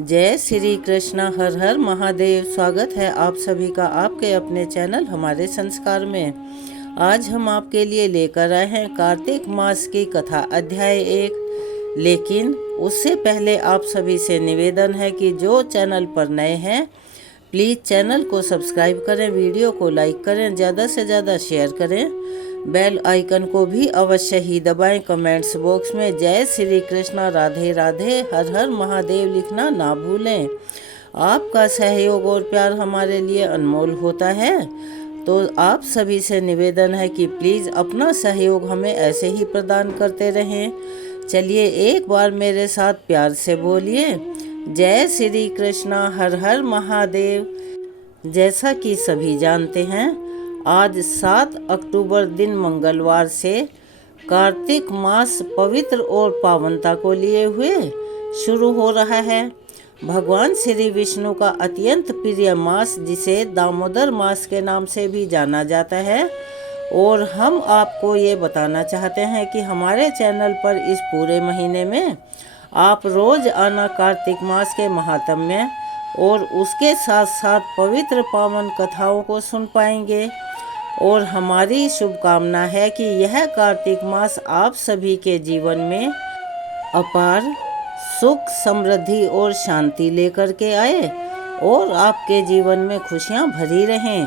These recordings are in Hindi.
जय श्री कृष्ण। हर हर महादेव। स्वागत है आप सभी का आपके अपने चैनल हमारे संस्कार में। आज हम आपके लिए लेकर आए हैं कार्तिक मास की कथा अध्याय 1। लेकिन उससे पहले आप सभी से निवेदन है कि जो चैनल पर नए हैं प्लीज़ चैनल को सब्सक्राइब करें, वीडियो को लाइक करें, ज़्यादा से ज़्यादा शेयर करें, बेल आइकन को भी अवश्य ही दबाएं। कमेंट्स बॉक्स में जय श्री कृष्णा, राधे राधे, हर हर महादेव लिखना ना भूलें। आपका सहयोग और प्यार हमारे लिए अनमोल होता है, तो आप सभी से निवेदन है कि प्लीज़ अपना सहयोग हमें ऐसे ही प्रदान करते रहें। चलिए एक बार मेरे साथ प्यार से बोलिए जय श्री कृष्णा, हर हर महादेव। जैसा कि सभी जानते हैं, आज 7 अक्टूबर दिन मंगलवार से कार्तिक मास पवित्र और पावनता को लिए हुए शुरू हो रहा है। भगवान श्री विष्णु का अत्यंत प्रिय मास जिसे दामोदर मास के नाम से भी जाना जाता है। और हम आपको ये बताना चाहते हैं कि हमारे चैनल पर इस पूरे महीने में आप रोज आना कार्तिक मास के महात्म्य और उसके साथ साथ पवित्र पावन कथाओं को सुन पाएंगे। और हमारी शुभकामना है कि यह कार्तिक मास आप सभी के जीवन में अपार सुख, समृद्धि और शांति लेकर के आए और आपके जीवन में खुशियां भरी रहें।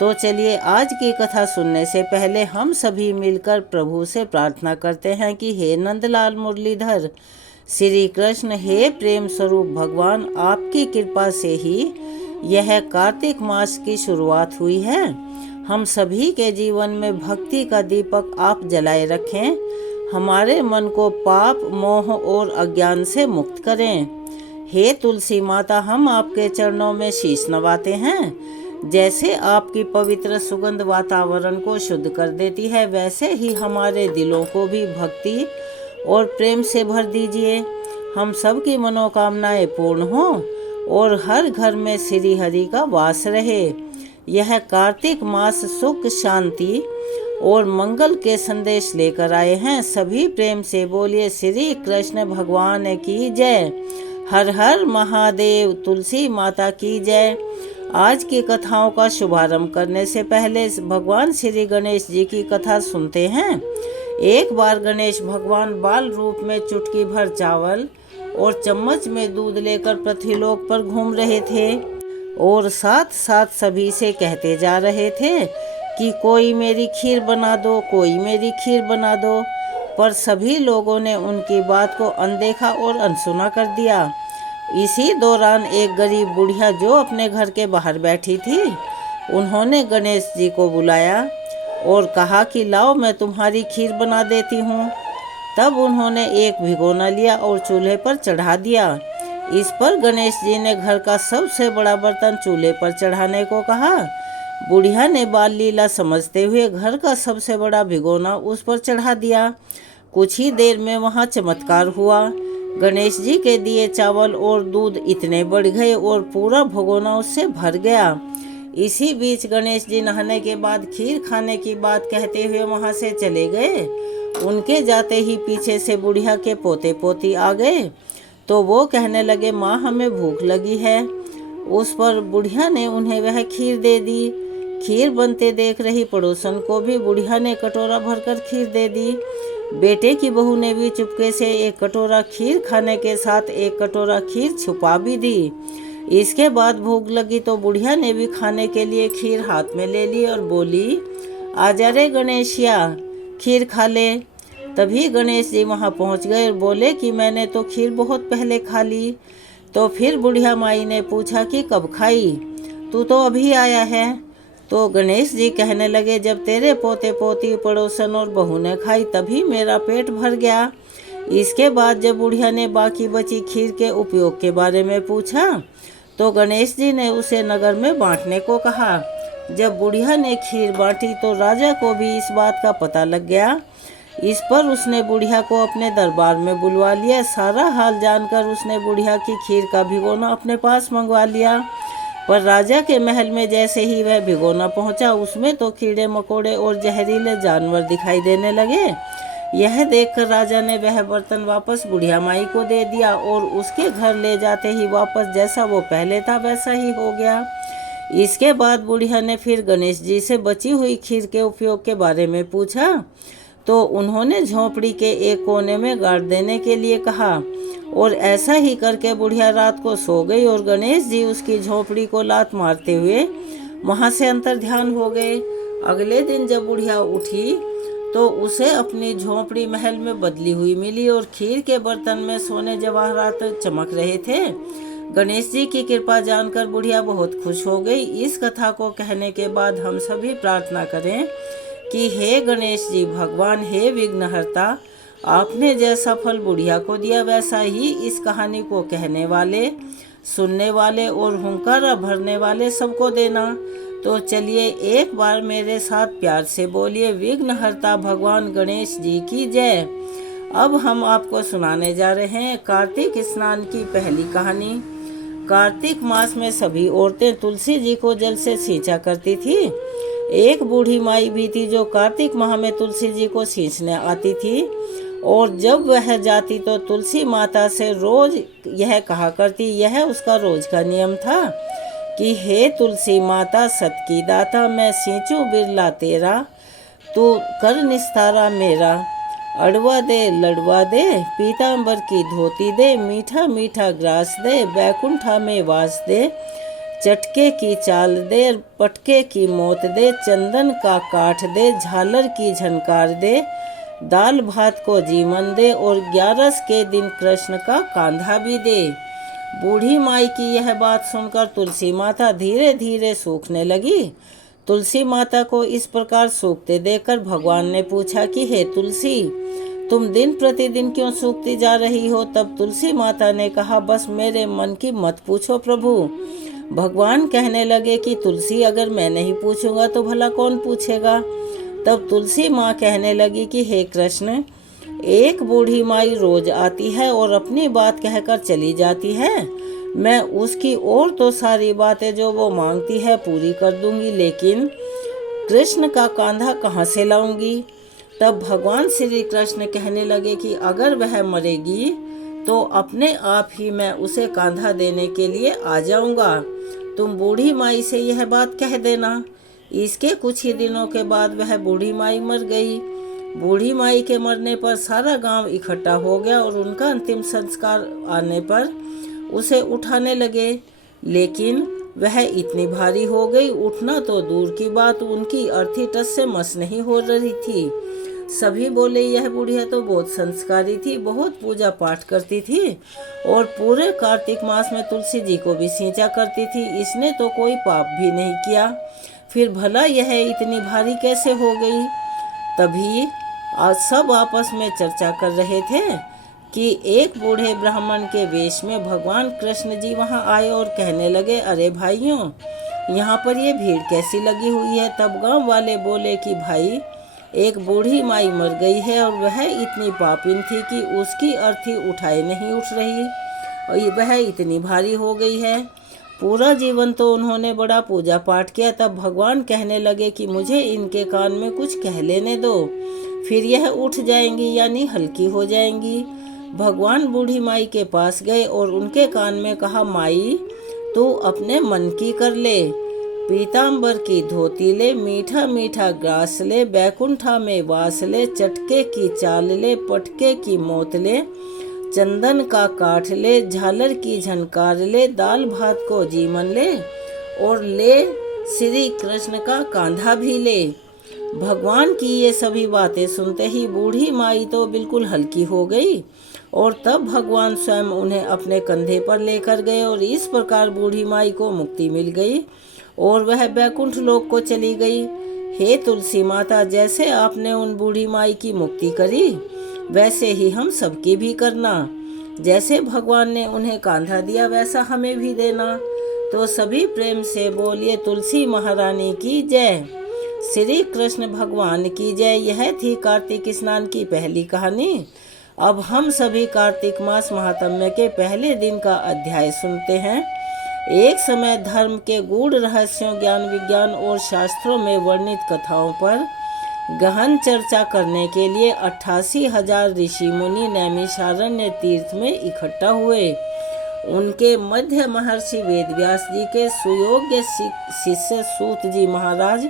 तो चलिए आज की कथा सुनने से पहले हम सभी मिलकर प्रभु से प्रार्थना करते हैं कि हे नंदलाल मुरलीधर श्री कृष्ण, हे प्रेम स्वरूप भगवान, आपकी कृपा से ही यह कार्तिक मास की शुरुआत हुई है। हम सभी के जीवन में भक्ति का दीपक आप जलाए रखें, हमारे मन को पाप, मोह और अज्ञान से मुक्त करें। हे तुलसी माता, हम आपके चरणों में शीश नवाते हैं। जैसे आपकी पवित्र सुगंध वातावरण को शुद्ध कर देती है, वैसे ही हमारे दिलों को भी भक्ति और प्रेम से भर दीजिए। हम सब की मनोकामनाएं पूर्ण हों और हर घर में श्री हरि का वास रहे। यह कार्तिक मास सुख, शांति और मंगल के संदेश लेकर आए हैं। सभी प्रेम से बोलिए श्री कृष्ण भगवान की जय। हर हर महादेव। तुलसी माता की जय। आज की कथाओं का शुभारंभ करने से पहले भगवान श्री गणेश जी की कथा सुनते हैं। एक बार गणेश भगवान बाल रूप में चुटकी भर चावल और चम्मच में दूध लेकर पृथ्वीलोक पर घूम रहे थे और साथ साथ सभी से कहते जा रहे थे कि कोई मेरी खीर बना दो, कोई मेरी खीर बना दो। पर सभी लोगों ने उनकी बात को अनदेखा और अनसुना कर दिया। इसी दौरान एक गरीब बुढ़िया जो अपने घर के बाहर बैठी थी, उन्होंने गणेश जी को बुलाया और कहा कि लाओ मैं तुम्हारी खीर बना देती हूँ। तब उन्होंने एक भिगोना लिया और चूल्हे पर चढ़ा दिया। इस पर गणेश जी ने घर का सबसे बड़ा बर्तन चूल्हे पर चढ़ाने को कहा। बुढ़िया ने बाल लीला समझते हुए घर का सबसे बड़ा भिगोना उस पर चढ़ा दिया। कुछ ही देर में वहाँ चमत्कार हुआ। गणेश जी के दिए चावल और दूध इतने बढ़ गए और पूरा भगोना उससे भर गया। इसी बीच गणेश जी नहाने के बाद खीर खाने की बात कहते हुए वहाँ से चले गए। उनके जाते ही पीछे से बुढ़िया के पोते पोती आ गए तो वो कहने लगे, माँ हमें भूख लगी है। उस पर बुढ़िया ने उन्हें वह खीर दे दी। खीर बनते देख रही पड़ोसन को भी बुढ़िया ने कटोरा भरकर खीर दे दी। बेटे की बहू ने भी चुपके से एक कटोरा खीर खाने के साथ एक कटोरा खीर छुपा भी दी। इसके बाद भूख लगी तो बुढ़िया ने भी खाने के लिए खीर हाथ में ले ली और बोली, आजा रे गणेशिया, खीर खा ले। तभी गणेश जी वहाँ पहुँच गए और बोले कि मैंने तो खीर बहुत पहले खा ली। तो फिर बुढ़िया माई ने पूछा कि कब खाई, तू तो अभी आया है। तो गणेश जी कहने लगे, जब तेरे पोते पोती, पड़ोसन और बहू ने खाई तभी मेरा पेट भर गया। इसके बाद जब बुढ़िया ने बाकी बची खीर के उपयोग के बारे में पूछा तो गणेश जी ने उसे नगर में बांटने को कहा। जब बुढ़िया ने खीर बांटी तो राजा को भी इस बात का पता लग गया। इस पर उसने बुढ़िया को अपने दरबार में बुलवा लिया। सारा हाल जानकर उसने बुढ़िया की खीर का भिगोना अपने पास मंगवा लिया। पर राजा के महल में जैसे ही वह भिगोना पहुंचा, उसमें तो कीड़े मकोड़े और जहरीले जानवर दिखाई देने लगे। यह देखकर राजा ने वह बर्तन वापस बुढ़िया माई को दे दिया और उसके घर ले जाते ही वापस जैसा वो पहले था वैसा ही हो गया। इसके बाद बुढ़िया ने फिर गणेश जी से बची हुई खीर के उपयोग के बारे में पूछा तो उन्होंने झोंपड़ी के एक कोने में गाड़ देने के लिए कहा और ऐसा ही करके बुढ़िया रात को सो गई और गणेश जी उसकी झोंपड़ी को लात मारते हुए वहां से अंतर ध्यान हो गए। अगले दिन जब बुढ़िया उठी तो उसे अपनी झोंपड़ी महल में बदली हुई मिली और खीर के बर्तन में सोने जवाहरात चमक रहे थे। गणेश जी की कृपा जानकर बुढ़िया बहुत खुश हो गई। इस कथा को कहने के बाद हम सभी प्रार्थना करें कि हे गणेश जी भगवान, हे विघ्नहर्ता, आपने जैसा फल बुढ़िया को दिया वैसा ही इस कहानी को कहने वाले, सुनने वाले और हुंकारा भरने वाले सबको देना। तो चलिए एक बार मेरे साथ प्यार से बोलिए, विघ्नहर्ता भगवान गणेश जी की जय। अब हम आपको सुनाने जा रहे हैं कार्तिक स्नान की पहली कहानी। कार्तिक मास में सभी औरतें तुलसी जी को जल से सींचा करती थी। एक बूढ़ी माई भी थी जो कार्तिक माह में तुलसी जी को सींचने आती थी और जब वह जाती तो तुलसी माता से रोज यह कहा करती, यह उसका रोज का नियम था कि हे तुलसी माता सत की दाता, मैं सींचूं बिरला तेरा, तू कर निस्तारा मेरा। अड़वा दे लड़वा दे, पीतांबर की धोती दे, मीठा मीठा ग्रास दे, बैकुंठा में वास दे, चटके की चाल दे, पटके की मोत दे, चंदन का काठ दे, झालर की झनकार दे, दाल भात को जीवन दे और 11 के दिन कृष्ण का कांधा भी दे। बूढ़ी माई की यह बात सुनकर तुलसी माता धीरे धीरे सूखने लगी। तुलसी माता को इस प्रकार सूखते देखकर भगवान ने पूछा कि हे तुलसी, तुम दिन प्रतिदिन क्यों सूखती जा रही हो? तब तुलसी माता ने कहा, बस मेरे मन की मत पूछो प्रभु। भगवान कहने लगे कि तुलसी, अगर मैं नहीं पूछूंगा तो भला कौन पूछेगा? तब तुलसी माँ कहने लगी कि हे कृष्ण, एक बूढ़ी माई रोज आती है और अपनी बात कहकर चली जाती है। मैं उसकी और तो सारी बातें जो वो मांगती है पूरी कर दूंगी, लेकिन कृष्ण का कांधा कहाँ से लाऊंगी? तब भगवान श्री कृष्ण कहने लगे कि अगर वह मरेगी तो अपने आप ही मैं उसे कांधा देने के लिए आ जाऊंगा। तुम बूढ़ी माई से यह बात कह देना। इसके कुछ ही दिनों के बाद वह बूढ़ी माई मर गई। बूढ़ी माई के मरने पर सारा गांव इकट्ठा हो गया और उनका अंतिम संस्कार आने पर उसे उठाने लगे, लेकिन वह इतनी भारी हो गई, उठना तो दूर की बात, उनकी अर्थी टस से मस नहीं हो रही थी। सभी बोले, यह बुढ़िया तो बहुत संस्कारी थी, बहुत पूजा पाठ करती थी और पूरे कार्तिक मास में तुलसी जी को भी सींचा करती थी। इसने तो कोई पाप भी नहीं किया, फिर भला यह इतनी भारी कैसे हो गई? तभी आज सब आपस में चर्चा कर रहे थे कि एक बूढ़े ब्राह्मण के वेश में भगवान कृष्ण जी वहां आए और कहने लगे, अरे भाइयों, यहाँ पर ये भीड़ कैसी लगी हुई है? तब गांव वाले बोले कि भाई, एक बूढ़ी माई मर गई है और वह इतनी पापिन थी कि उसकी अर्थी उठाए नहीं उठ रही और वह इतनी भारी हो गई है। पूरा जीवन तो उन्होंने बड़ा पूजा पाठ किया। तब भगवान कहने लगे कि मुझे इनके कान में कुछ कह लेने दो, फिर यह उठ जाएंगी यानी हल्की हो जाएंगी। भगवान बूढ़ी माई के पास गए और उनके कान में कहा, माई, तू अपने मन की कर ले, पीतांबर की धोती ले, मीठा मीठा ग्रास ले, बैकुंठा में वास ले, चटके की चाल ले, पटके की मोत ले, चंदन का काठ ले, झालर की झनकार ले, दाल भात को जीवन ले और ले श्री कृष्ण का कांधा भी ले। भगवान की ये सभी बातें सुनते ही बूढ़ी माई तो बिल्कुल हल्की हो गई और तब भगवान स्वयं उन्हें अपने कंधे पर लेकर गए और इस प्रकार बूढ़ी माई को मुक्ति मिल गई और वह बैकुंठ लोक को चली गई। हे तुलसी माता, जैसे आपने उन बूढ़ी माई की मुक्ति करी वैसे ही हम सबकी भी करना। जैसे भगवान ने उन्हें कांधा दिया वैसा हमें भी देना। तो सभी प्रेम से बोलिए, तुलसी महारानी की जय, श्री कृष्ण भगवान की जय। यह थी कार्तिक स्नान की पहली कहानी। अब हम सभी कार्तिक मास महात्म्य के पहले दिन का अध्याय सुनते हैं। एक समय धर्म के गूढ़ रहस्यों, ज्ञान विज्ञान और शास्त्रों में वर्णित कथाओं पर गहन चर्चा करने के लिए 88,000 ऋषि मुनि नैमिषारण्य तीर्थ में इकट्ठा हुए। उनके मध्य महर्षि वेदव्यास जी के सुयोग्य शिष्य सूत जी महाराज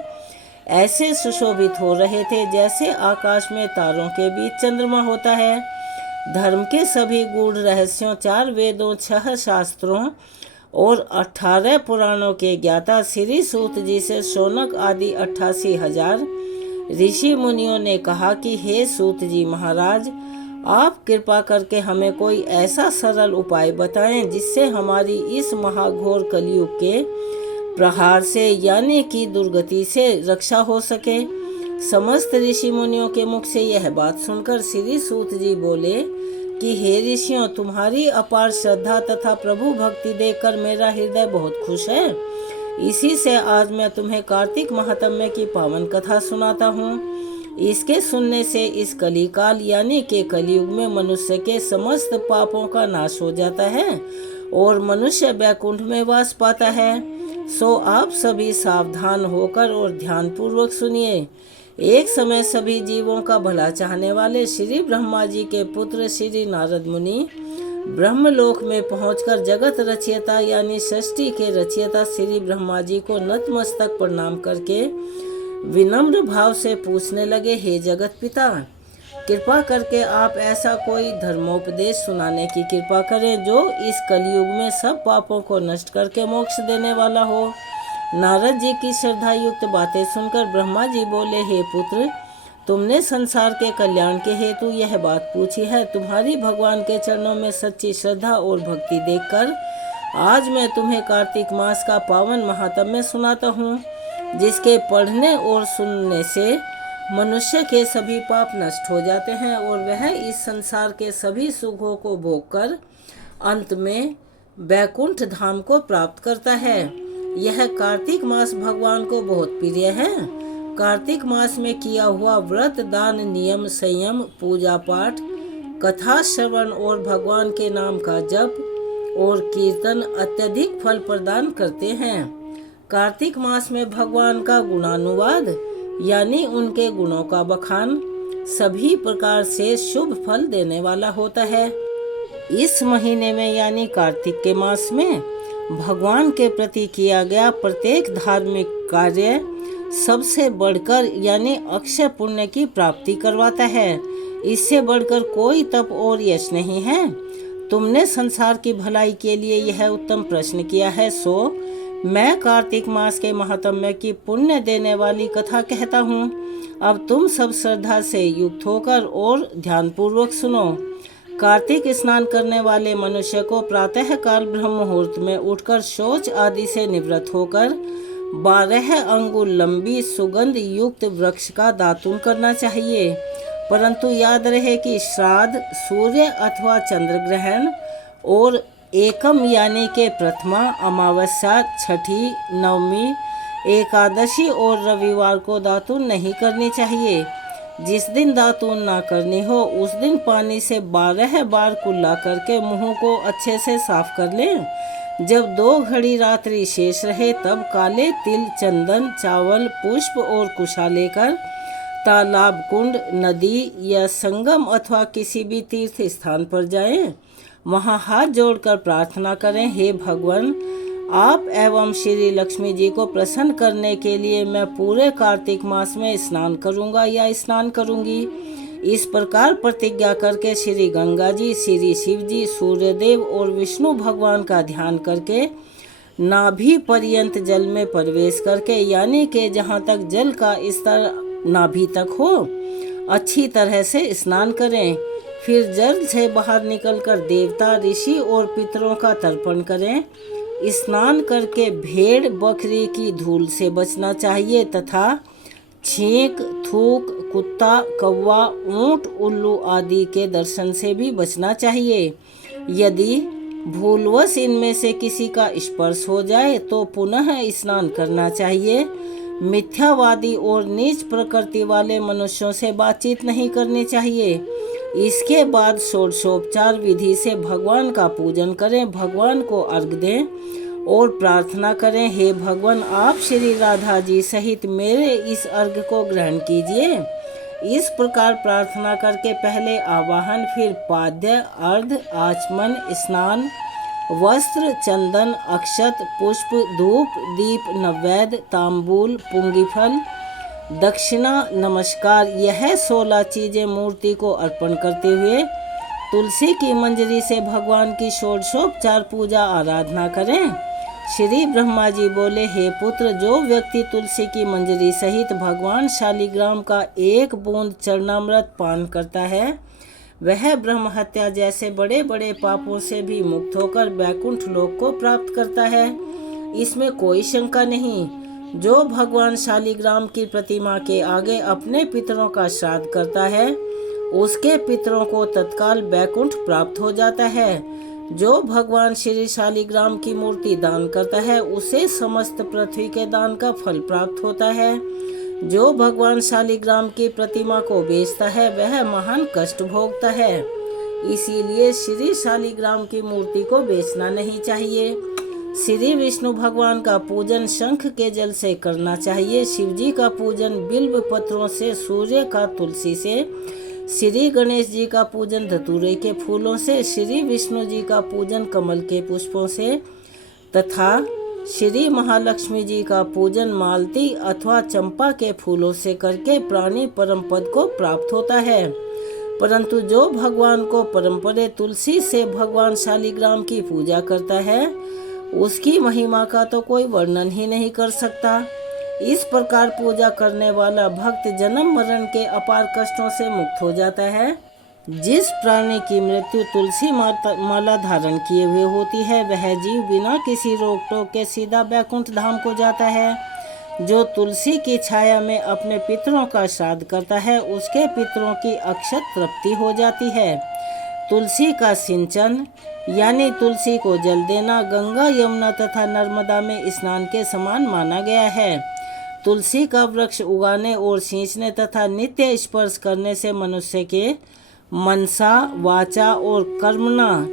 ऐसे सुशोभित हो रहे थे जैसे आकाश में तारों के बीच चंद्रमा होता है। धर्म के सभी गूढ़ रहस्यों, 4 वेदों, 6 शास्त्रों और 18 पुराणों के ज्ञाता श्री सूत जी से शौनक आदि 88,000 ऋषि मुनियों ने कहा कि हे सूत जी महाराज, आप कृपा करके हमें कोई ऐसा सरल उपाय बताएं जिससे हमारी इस महाघोर कलयुग के प्रहार से यानी कि दुर्गति से रक्षा हो सके। समस्त ऋषि मुनियों के मुख से यह बात सुनकर श्री सूत जी बोले कि हे ऋषियों, तुम्हारी अपार श्रद्धा तथा प्रभु भक्ति देखकर मेरा हृदय बहुत खुश है। इसी से आज मैं तुम्हें कार्तिक महात्म्य की पावन कथा सुनाता हूँ। इसके सुनने से इस कलिकाल यानी के कलयुग में मनुष्य के समस्त पापों का नाश हो जाता है और मनुष्य वैकुंठ में वास पाता है। सो आप सभी सावधान होकर और ध्यान पूर्वक सुनिए। एक समय सभी जीवों का भला चाहने वाले श्री ब्रह्मा जी के पुत्र श्री नारद मुनि ब्रह्मलोक में पहुंचकर जगत रचयिता यानी सृष्टि के रचयिता श्री ब्रह्मा जी को नतमस्तक प्रणाम करके विनम्र भाव से पूछने लगे, हे जगत पिता, कृपा करके आप ऐसा कोई धर्मोपदेश सुनाने की कृपा करें जो इस कलयुग में सब पापों को नष्ट करके मोक्ष देने वाला हो। नारद जी की श्रद्धा युक्त बातें सुनकर ब्रह्मा जी बोले, हे पुत्र, तुमने संसार के कल्याण के हेतु यह बात पूछी है। तुम्हारी भगवान के चरणों में सच्ची श्रद्धा और भक्ति देखकर आज मैं तुम्हें कार्तिक मास का पावन महात्म्य सुनाता हूँ, जिसके पढ़ने और सुनने से मनुष्य के सभी पाप नष्ट हो जाते हैं और वह इस संसार के सभी सुखों को भोगकर अंत में वैकुंठ धाम को प्राप्त करता है। यह कार्तिक मास भगवान को बहुत प्रिय है। कार्तिक मास में किया हुआ व्रत, दान, नियम, संयम, पूजा पाठ, कथा श्रवण और भगवान के नाम का जप और कीर्तन अत्यधिक फल प्रदान करते हैं। कार्तिक मास में भगवान का गुणानुवाद यानी उनके गुणों का बखान सभी प्रकार से शुभ फल देने वाला होता है। इस महीने में यानी कार्तिक के मास में भगवान के प्रति किया गया प्रत्येक धार्मिक कार्य सबसे बढ़कर यानी अक्षय पुण्य की प्राप्ति करवाता है। इससे बढ़कर कोई तप और यश नहीं है। तुमने संसार की भलाई के लिए यह उत्तम प्रश्न किया है, सो मैं कार्तिक मास के महात्म्य की पुण्य देने वाली कथा कहता हूँ। अब तुम सब श्रद्धा से युक्त होकर और ध्यानपूर्वक सुनो। कार्तिक स्नान करने वाले मनुष्य को प्रातः काल ब्रह्म मुहूर्त में उठकर शौच आदि से निवृत्त होकर 12 अंगुल लंबी सुगंध युक्त वृक्ष का दातुन करना चाहिए। परंतु याद रहे कि श्राद्ध, सूर्य अथवा चंद्र ग्रहण और एकम यानी के प्रथमा, अमावस्या, छठी, नवमी, एकादशी और रविवार को दातुन नहीं करनी चाहिए। जिस दिन दातुन ना करनी हो उस दिन पानी से 12 बार कुल्ला करके मुंह को अच्छे से साफ कर लें। जब 2 घड़ी रात्रि शेष रहे तब काले तिल, चंदन, चावल, पुष्प और कुशा लेकर तालाब, कुंड, नदी या संगम अथवा किसी भी तीर्थ स्थान पर जाएं। वहां हाथ जोड़कर प्रार्थना करें, हे भगवान, आप एवं श्री लक्ष्मी जी को प्रसन्न करने के लिए मैं पूरे कार्तिक मास में स्नान करूंगा या स्नान करूंगी। इस प्रकार प्रतिज्ञा करके श्री गंगा जी, श्री शिव जी, सूर्यदेव और विष्णु भगवान का ध्यान करके नाभि पर्यंत जल में प्रवेश करके यानी कि जहाँ तक जल का स्तर नाभि तक हो अच्छी तरह से स्नान करें। फिर जल से बाहर निकलकर देवता, ऋषि और पितरों का तर्पण करें। स्नान करके भेड़, बकरी की धूल से बचना चाहिए तथा छींक, थूक, कुत्ता, कौवा, ऊंट, उल्लू आदि के दर्शन से भी बचना चाहिए। यदि भूलवश इनमें से किसी का स्पर्श हो जाए तो पुनः स्नान करना चाहिए। मिथ्यावादी और नीच प्रकृति वाले मनुष्यों से बातचीत नहीं करनी चाहिए। इसके बाद षोडशोपचार विधि से भगवान का पूजन करें, भगवान को अर्घ दें और प्रार्थना करें, हे भगवान आप श्री राधा जी सहित मेरे इस अर्घ्य को ग्रहण कीजिए। इस प्रकार प्रार्थना करके पहले आवाहन, फिर पाद्य, अर्घ, आचमन, स्नान, वस्त्र, चंदन, अक्षत, पुष्प, धूप, दीप, नैवेद्य, तांबूल, पुंगीफल, दक्षिणा, नमस्कार, यह 16 चीजें मूर्ति को अर्पण करते हुए तुलसी की मंजरी से भगवान की षोडशोपचार पूजा आराधना करें। श्री ब्रह्मा जी बोले, हे पुत्र, जो व्यक्ति तुलसी की मंजरी सहित भगवान शालिग्राम का एक बूंद चरणामृत पान करता है, वह ब्रह्म हत्या जैसे बड़े बड़े पापों से भी मुक्त होकर वैकुंठ लोक को प्राप्त करता है। इसमें कोई शंका नहीं। जो भगवान शालिग्राम की प्रतिमा के आगे अपने पितरों का श्राद्ध करता है, उसके पितरों को तत्काल वैकुंठ प्राप्त हो जाता है। जो भगवान श्री शालिग्राम की मूर्ति दान करता है, उसे समस्त पृथ्वी के दान का फल प्राप्त होता है। जो भगवान शालिग्राम की प्रतिमा को बेचता है, वह महान कष्ट भोगता है। इसीलिए श्री शालिग्राम की मूर्ति को बेचना नहीं चाहिए। श्री विष्णु भगवान का पूजन शंख के जल से करना चाहिए। शिव जी का पूजन बिल्व पत्रों से, सूर्य का तुलसी से, श्री गणेश जी का पूजन धतूरे के फूलों से, श्री विष्णु जी का पूजन कमल के पुष्पों से तथा श्री महालक्ष्मी जी का पूजन मालती अथवा चंपा के फूलों से करके प्राणी परम पद को प्राप्त होता है। परंतु जो भगवान को परंपरे तुलसी से भगवान शालिग्राम की पूजा करता है, उसकी महिमा का तो कोई वर्णन ही नहीं कर सकता। इस प्रकार पूजा करने वाला भक्त जन्म मरण के अपार कष्टों से मुक्त हो जाता है। जिस प्राणी की मृत्यु तुलसी माला धारण किए हुए होती है, वह जीव बिना किसी रोक टोक के सीधा वैकुंठ धाम को जाता है। जो तुलसी की छाया में अपने पितरों का श्राद्ध करता है, उसके पितरों की अक्षत तृप्ति हो जाती है। तुलसी का सिंचन यानी तुलसी को जल देना गंगा, यमुना तथा नर्मदा में स्नान के समान माना गया है। तुलसी का वृक्ष उगाने और सींचने तथा नित्य स्पर्श करने से मनुष्य के मनसा, वाचा और कर्मणा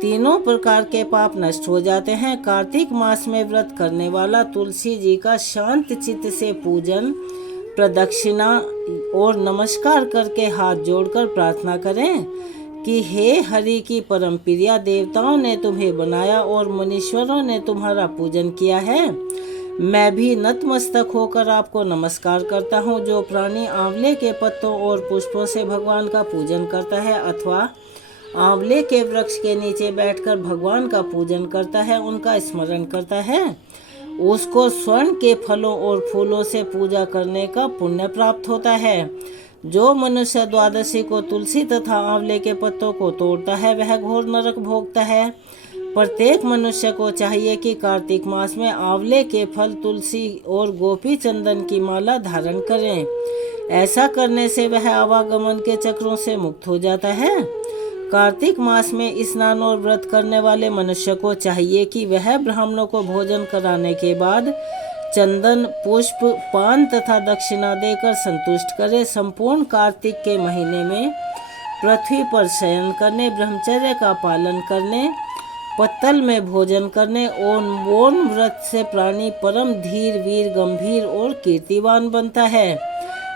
तीनों प्रकार के पाप नष्ट हो जाते हैं। कार्तिक मास में व्रत करने वाला तुलसी जी का शांत चित्त से पूजन, प्रदक्षिणा और नमस्कार करके हाथ जोड़कर प्रार्थना करें कि हे हरि की परम प्रिया, देवताओं ने तुम्हें बनाया और मुनीश्वरों ने तुम्हारा पूजन किया है। मैं भी नतमस्तक होकर आपको नमस्कार करता हूँ। जो प्राणी आंवले के पत्तों और पुष्पों से भगवान का पूजन करता है अथवा आंवले के वृक्ष के नीचे बैठकर भगवान का पूजन करता है, उनका स्मरण करता है, उसको स्वर्ण के फलों और फूलों से पूजा करने का पुण्य प्राप्त होता है। जो मनुष्य द्वादशी को तुलसी तथा आंवले के पत्तों को तोड़ता है, वह घोर नरक भोगता है। प्रत्येक मनुष्य को चाहिए कि कार्तिक मास में आंवले के फल, तुलसी और गोपी चंदन की माला धारण करें। ऐसा करने से वह आवागमन के चक्रों से मुक्त हो जाता है। कार्तिक मास में स्नान और व्रत करने वाले मनुष्य को चाहिए कि वह ब्राह्मणों को भोजन कराने के बाद चंदन, पुष्प, पान तथा दक्षिणा देकर संतुष्ट करे। संपूर्ण कार्तिक के महीने में पृथ्वी पर शयन करने, ब्रह्मचर्य का पालन करने, पत्तल में भोजन करने और मौन व्रत से प्राणी परम धीर, वीर, गंभीर और कीर्तिवान बनता है।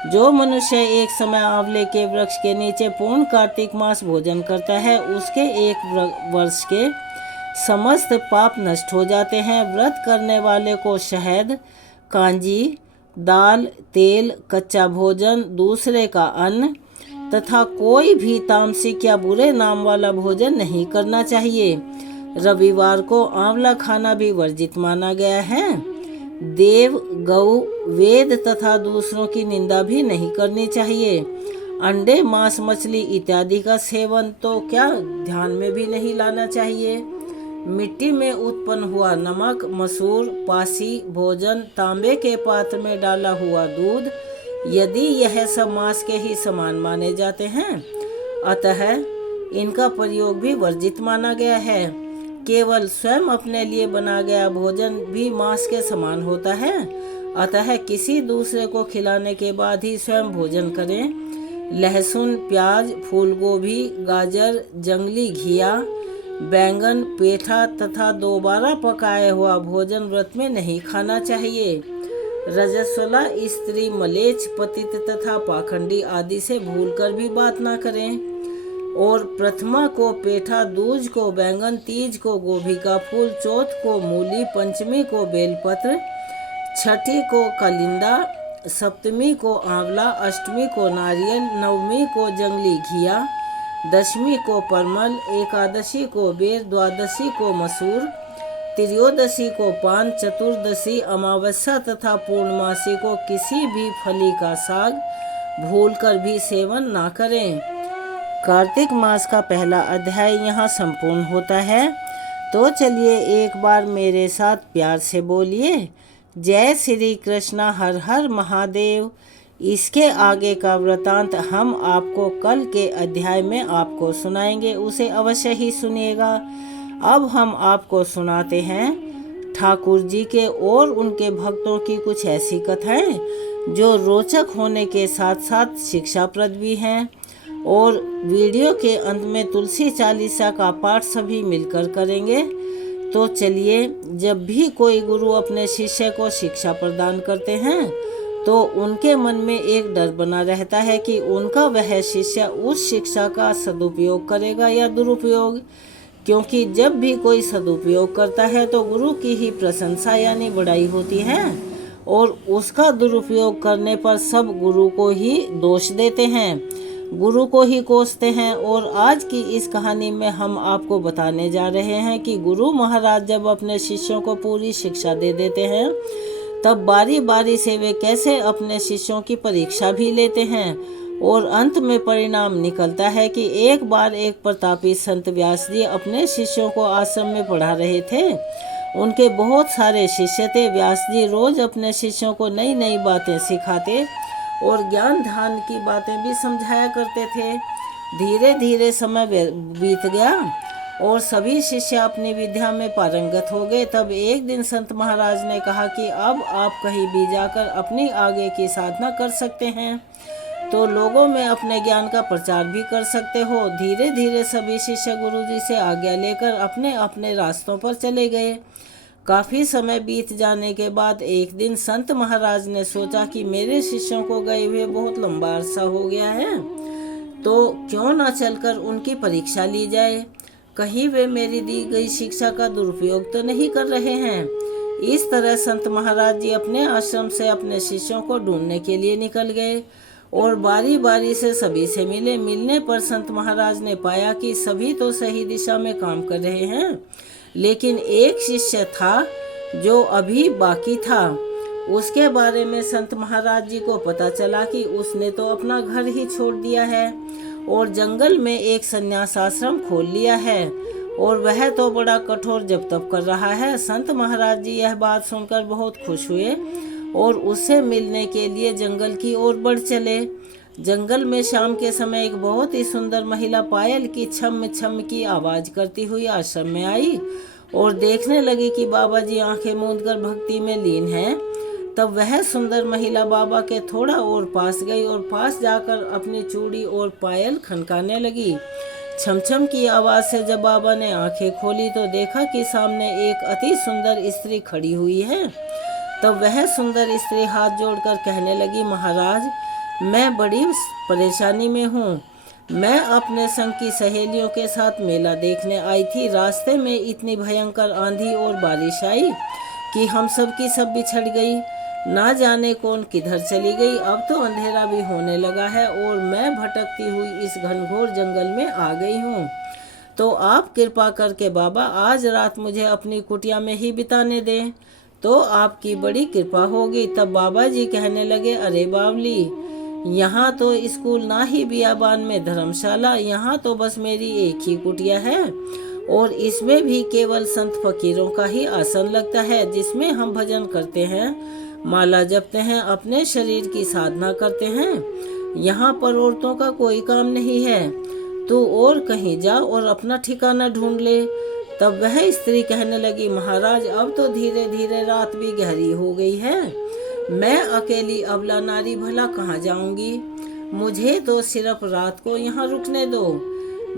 जो मनुष्य एक समय आंवले के वृक्ष के नीचे पूर्ण कार्तिक मास भोजन करता है, उसके एक वर्ष के समस्त पाप नष्ट हो जाते हैं। व्रत करने वाले को शहद, कांजी, दाल, तेल, कच्चा भोजन, दूसरे का अन्न तथा कोई भी तामसिक या बुरे नाम वाला भोजन नहीं करना चाहिए। रविवार को आंवला खाना भी वर्जित माना गया है। देव, गौ, वेद तथा दूसरों की निंदा भी नहीं करनी चाहिए। अंडे, मांस, मछली इत्यादि का सेवन तो क्या ध्यान में भी नहीं लाना चाहिए। मिट्टी में उत्पन्न हुआ नमक, मसूर, पासी भोजन, तांबे के पात्र में डाला हुआ दूध, यदि यह सब मांस के ही समान माने जाते हैं, अतः इनका प्रयोग भी वर्जित माना गया है। केवल स्वयं अपने लिए बना गया भोजन भी मांस के समान होता है, अतः किसी दूसरे को खिलाने के बाद ही स्वयं भोजन करें। लहसुन, प्याज, फूल गोभी, गाजर, जंगली घिया, बैंगन, पेठा तथा दोबारा पकाया हुआ भोजन व्रत में नहीं खाना चाहिए। रजस्वला स्त्री मलेच्छ, पतित तथा पाखंडी आदि से भूलकर भी बात ना करें। और प्रथमा को पेठा, दूज को बैंगन, तीज को गोभी का फूल, चौथ को मूली, पंचमी को बेलपत्र, छठी को कलिंदा, सप्तमी को आंवला, अष्टमी को नारियल, नवमी को जंगली घिया, दशमी को परमल, एकादशी को बेर, द्वादशी को मसूर, त्रयोदशी को पान, चतुर्दशी, अमावस्या तथा पूर्णमासी को किसी भी फली का साग भूलकर भी सेवन ना करें। कार्तिक मास का पहला अध्याय यहाँ संपूर्ण होता है। तो चलिए एक बार मेरे साथ प्यार से बोलिए, जय श्री कृष्णा, हर हर महादेव। इसके आगे का वृतांत हम आपको कल के अध्याय में आपको सुनाएंगे, उसे अवश्य ही सुनिएगा। अब हम आपको सुनाते हैं ठाकुर जी के और उनके भक्तों की कुछ ऐसी कथाएं जो रोचक होने के साथ साथ शिक्षाप्रद भी हैं। और वीडियो के अंत में तुलसी चालीसा का पाठ सभी मिलकर करेंगे। तो चलिए, जब भी कोई गुरु अपने शिष्य को शिक्षा प्रदान करते हैं तो उनके मन में एक डर बना रहता है कि उनका वह शिष्य उस शिक्षा का सदुपयोग करेगा या दुरुपयोग, क्योंकि जब भी कोई सदुपयोग करता है तो गुरु की ही प्रशंसा यानी बड़ाई होती है, और उसका दुरुपयोग करने पर सब गुरु को ही दोष देते हैं, गुरु को ही कोसते हैं। और आज की इस कहानी में हम आपको बताने जा रहे हैं कि गुरु महाराज जब अपने शिष्यों को पूरी शिक्षा दे देते हैं तब बारी बारी से वे कैसे अपने शिष्यों की परीक्षा भी लेते हैं। और अंत में परिणाम निकलता है कि एक बार एक प्रतापी संत व्यास जी अपने शिष्यों को आश्रम में पढ़ा रहे थे। उनके बहुत सारे शिष्य थे। व्यास जी रोज अपने शिष्यों को नई नई बातें सिखाते और ज्ञान ध्यान की बातें भी समझाया करते थे। धीरे धीरे समय बीत गया और सभी शिष्य अपनी विद्या में पारंगत हो गए। तब एक दिन संत महाराज ने कहा कि अब आप कहीं भी जाकर अपनी आगे की साधना कर सकते हैं, तो लोगों में अपने ज्ञान का प्रचार भी कर सकते हो। धीरे धीरे सभी शिष्य गुरु जी से आज्ञा लेकर अपने अपने रास्तों पर चले गए। काफ़ी समय बीत जाने के बाद एक दिन संत महाराज ने सोचा कि मेरे शिष्यों को गए हुए बहुत लंबा अरसा हो गया है, तो क्यों ना चलकर उनकी परीक्षा ली जाए, कहीं वे मेरी दी गई शिक्षा का दुरुपयोग तो नहीं कर रहे हैं। इस तरह संत महाराज जी अपने आश्रम से अपने शिष्यों को ढूंढने के लिए निकल गए और बारी बारी से सभी से मिले। मिलने पर संत महाराज ने पाया कि सभी तो सही दिशा में काम कर रहे हैं, लेकिन एक शिष्य था जो अभी बाकी था। उसके बारे में संत महाराज जी को पता चला कि उसने तो अपना घर ही छोड़ दिया है और जंगल में एक संन्यास आश्रम खोल लिया है, और वह तो बड़ा कठोर जप तप कर रहा है। संत महाराज जी यह बात सुनकर बहुत खुश हुए और उससे मिलने के लिए जंगल की ओर बढ़ चले। जंगल में शाम के समय एक बहुत ही सुंदर महिला पायल की छम छम की आवाज करती हुई आश्रम में आई और देखने लगी कि बाबा जी आंखें मूंदकर भक्ति में लीन हैं। तब वह सुंदर महिला बाबा के थोड़ा और पास गई और पास जाकर अपनी चूड़ी और पायल खनकाने लगी। छमछम की आवाज से जब बाबा ने आंखें खोली तो देखा कि सामने एक अति सुंदर स्त्री खड़ी हुई है। तब वह सुंदर स्त्री हाथ जोड़कर कहने लगी, महाराज, मैं बड़ी परेशानी में हूँ। मैं अपने संग की सहेलियों के साथ मेला देखने आई थी। रास्ते में इतनी भयंकर आंधी और बारिश आई कि हम सब की सब बिछड़ गई। ना जाने कौन किधर चली गई। अब तो अंधेरा भी होने लगा है और मैं भटकती हुई इस घनघोर जंगल में आ गई हूँ। तो आप कृपा करके बाबा आज रात मुझे अपनी कुटिया में ही बिताने दें, तो आपकी बड़ी कृपा होगी। तब बाबा जी कहने लगे, अरे बावली, यहाँ तो स्कूल ना ही बियाबान में धर्मशाला, यहाँ तो बस मेरी एक ही कुटिया है और इसमें भी केवल संत फकीरों का ही आसन लगता है, जिसमें हम भजन करते हैं, माला जपते हैं, अपने शरीर की साधना करते हैं। यहाँ पर औरतों का कोई काम नहीं है। तू और कहीं जा और अपना ठिकाना ढूंढ ले। तब वह स्त्री कहने लगी, महाराज, अब तो धीरे धीरे रात भी गहरी हो गई है। मैं अकेली अबला नारी भला कहाँ जाऊंगी। मुझे तो सिर्फ रात को यहाँ रुकने दो।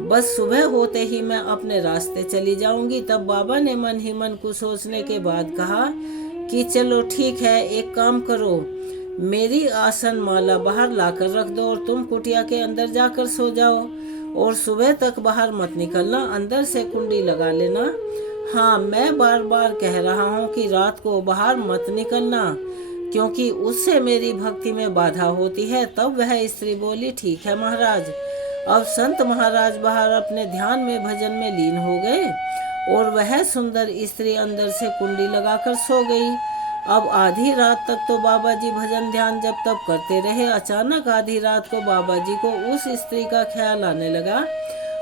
बस सुबह होते ही मैं अपने रास्ते चली जाऊंगी। तब बाबा ने मन ही मन कुछ सोचने के बाद कहा कि चलो ठीक है, एक काम करो, मेरी आसन माला बाहर लाकर रख दो और तुम कुटिया के अंदर जाकर सो जाओ और सुबह तक बाहर मत निकलना, अंदर से कुंडी लगा लेना। हाँ, मैं बार बार कह रहा हूँ कि रात को बाहर मत निकलना, क्योंकि उससे मेरी भक्ति में बाधा होती है। तब वह स्त्री बोली, ठीक है महाराज। अब संत महाराज बाहर अपने ध्यान में भजन में लीन हो गए और वह सुंदर स्त्री अंदर से कुंडी लगाकर सो गई। अब आधी रात तक तो बाबा जी भजन ध्यान जब तब करते रहे। अचानक आधी रात को बाबा जी को उस स्त्री का ख्याल आने लगा।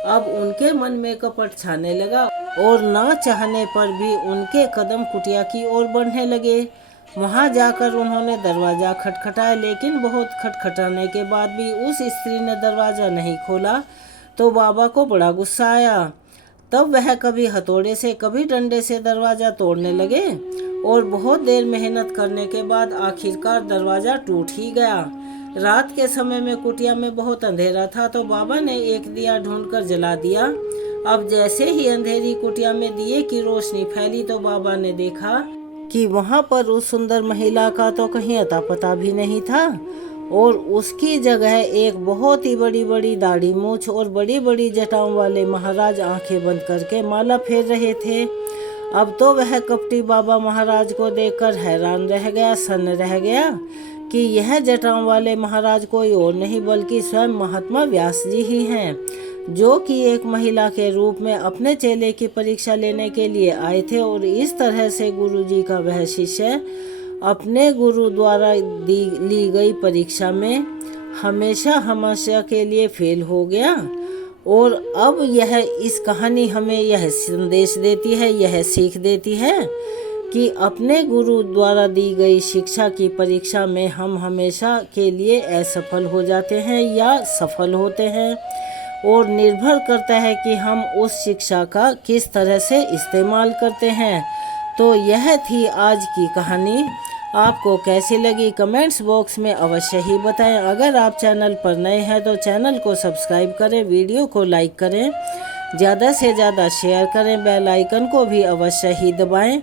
अब उनके मन में कपट छाने लगा और ना चाहने पर भी उनके कदम कुटिया की ओर बढ़ने लगे। वहां जाकर उन्होंने दरवाज़ा खटखटाया, लेकिन बहुत खटखटाने के बाद भी उस स्त्री ने दरवाज़ा नहीं खोला तो बाबा को बड़ा गुस्सा आया। तब वह कभी हथौड़े से कभी डंडे से दरवाज़ा तोड़ने लगे और बहुत देर मेहनत करने के बाद आखिरकार दरवाज़ा टूट ही गया। रात के समय में कुटिया में बहुत अंधेरा था तो बाबा ने एक दिया ढूंढकर जला दिया। अब जैसे ही अंधेरी कुटिया में दिए की रोशनी फैली तो बाबा ने देखा कि वहाँ पर उस सुंदर महिला का तो कहीं अता पता भी नहीं था और उसकी जगह एक बहुत ही बड़ी बड़ी दाढ़ी मूछ और बड़ी बड़ी जटाओं वाले महाराज आंखें बंद करके माला फेर रहे थे। अब तो वह कपटी बाबा महाराज को देखकर हैरान रह गया, सन्न रह गया कि यह जटाओं वाले महाराज कोई और नहीं बल्कि स्वयं महात्मा व्यास जी ही हैं, जो कि एक महिला के रूप में अपने चेले की परीक्षा लेने के लिए आए थे। और इस तरह से गुरु जी का वह शिष्य अपने गुरु द्वारा ली गई परीक्षा में हमेशा के लिए फेल हो गया। और अब यह इस कहानी हमें यह संदेश देती है, यह सीख देती है कि अपने गुरु द्वारा दी गई शिक्षा की परीक्षा में हम हमेशा के लिए असफल हो जाते हैं या सफल होते हैं, और निर्भर करता है कि हम उस शिक्षा का किस तरह से इस्तेमाल करते हैं। तो यह थी आज की कहानी। आपको कैसी लगी कमेंट्स बॉक्स में अवश्य ही बताएं। अगर आप चैनल पर नए हैं तो चैनल को सब्सक्राइब करें, वीडियो को लाइक करें, ज़्यादा से ज़्यादा शेयर करें, बेल आइकन को भी अवश्य ही दबाएं।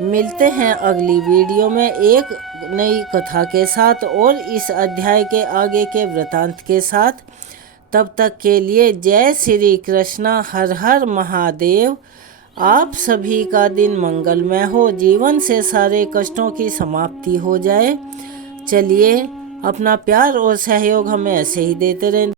मिलते हैं अगली वीडियो में एक नई कथा के साथ और इस अध्याय के आगे के वृतांत के साथ। तब तक के लिए जय श्री कृष्णा, हर हर महादेव। आप सभी का दिन मंगलमय हो, जीवन से सारे कष्टों की समाप्ति हो जाए। चलिए अपना प्यार और सहयोग हमें ऐसे ही देते रहें।